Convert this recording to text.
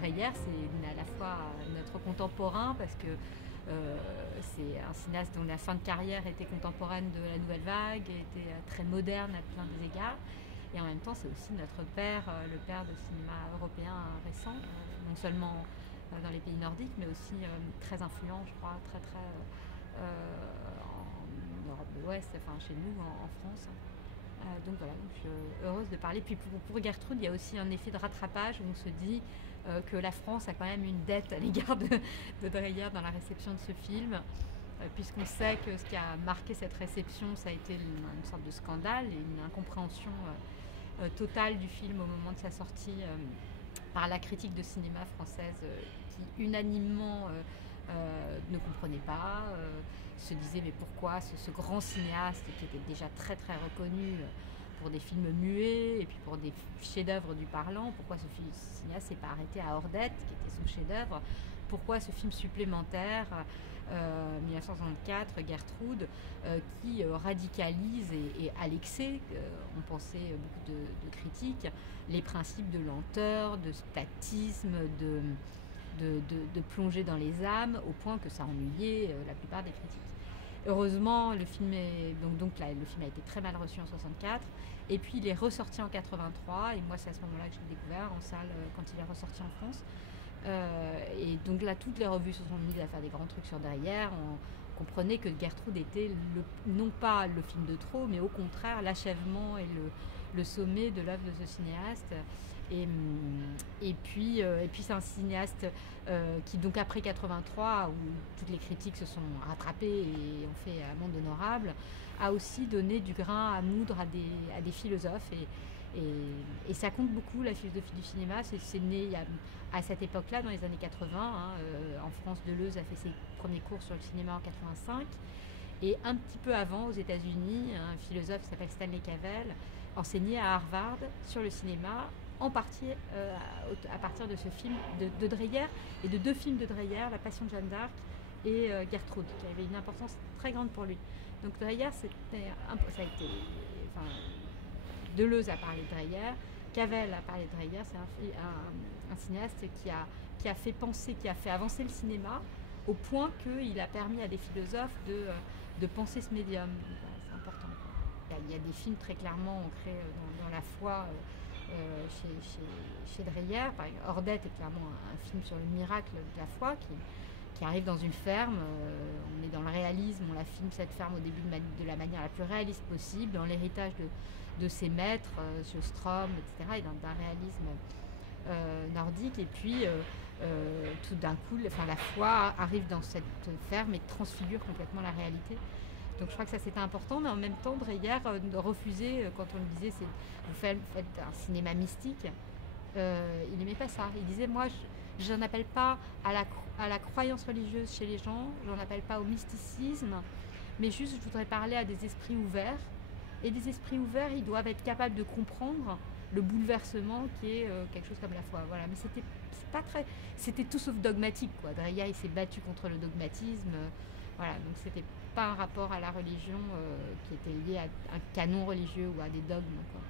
Dreyer, c'est à la fois notre contemporain parce que c'est un cinéaste dont la fin de carrière était contemporaine de la Nouvelle Vague, était très moderne à plein des égards. Et en même temps, c'est aussi notre père, le père de cinéma européen récent, non seulement dans les pays nordiques, mais aussi très influent, je crois, très en Europe de l'Ouest, enfin chez nous, en France. Donc voilà, donc je suis heureuse de parler. Puis pour Gertrude, il y a aussi un effet de rattrapage où on se dit que la France a quand même une dette à l'égard de Dreyer dans la réception de ce film, puisqu'on sait que ce qui a marqué cette réception, ça a été une sorte de scandale et une incompréhension totale du film au moment de sa sortie par la critique de cinéma française qui unanimement ne comprenait pas, se disait mais pourquoi ce grand cinéaste qui était déjà très reconnu pour des films muets et puis pour des chefs-d'œuvre du parlant, pourquoi ce cinéaste s'est pas arrêté à Ordette qui était son chef-d'œuvre, pourquoi ce film supplémentaire 1964, Gertrude, qui radicalise et à l'excès, on pensait beaucoup de critiques, les principes de lenteur, de statisme, de plonger dans les âmes, au point que ça ennuyait la plupart des critiques. Heureusement, le film le film a été très mal reçu en 64, et puis il est ressorti en 83, et moi c'est à ce moment-là que je l'ai découvert en salle quand il est ressorti en France. Et donc là, toutes les revues se sont mises à faire des grands trucs sur derrière. On comprenait que Gertrude était non pas le film de trop, mais au contraire l'achèvement et le sommet de l'œuvre de ce cinéaste. Et puis c'est un cinéaste qui, donc après 83, où toutes les critiques se sont rattrapées et ont fait amende honorable, a aussi donné du grain à moudre à des philosophes. Et ça compte beaucoup, la philosophie du cinéma. C'est né à cette époque-là, dans les années 80. En France, Deleuze a fait ses premiers cours sur le cinéma en 85. Et un petit peu avant, aux États-Unis, un philosophe qui s'appelle Stanley Cavell enseignait à Harvard sur le cinéma, en partie à partir de ce film de Dreyer et de deux films de Dreyer, La Passion de Jeanne d'Arc et Gertrude, qui avait une importance très grande pour lui. Donc Dreyer, ça a été... Deleuze a parlé de Dreyer, Cavell a parlé de Dreyer, c'est un cinéaste qui a fait penser, qui a fait avancer le cinéma au point qu'il a permis à des philosophes de penser ce médium. C'est important. Il y a des films très clairement ancrés dans la foi chez Dreyer. Par exemple, Ordette est clairement un film sur le miracle de la foi qui arrive dans une ferme. On est dans le réalisme, on la filme cette ferme au début de la manière la plus réaliste possible, dans l'héritage de ses maîtres, Sjöström, etc., et d'un réalisme nordique. Et puis tout d'un coup, la foi arrive dans cette ferme et transfigure complètement la réalité. Donc je crois que ça c'était important, mais en même temps Dreyer refusait, quand on lui disait vous faites un cinéma mystique, il n'aimait pas ça. Il disait moi je n'en appelle pas à la croyance religieuse chez les gens, j'en appelle pas au mysticisme, mais juste je voudrais parler à des esprits ouverts, et des esprits ouverts ils doivent être capables de comprendre le bouleversement qui est quelque chose comme la foi. Voilà, mais c'était tout sauf dogmatique, quoi. Dreyer il s'est battu contre le dogmatisme, voilà, donc c'était pas un rapport à la religion qui était lié à un canon religieux ou à des dogmes, quoi.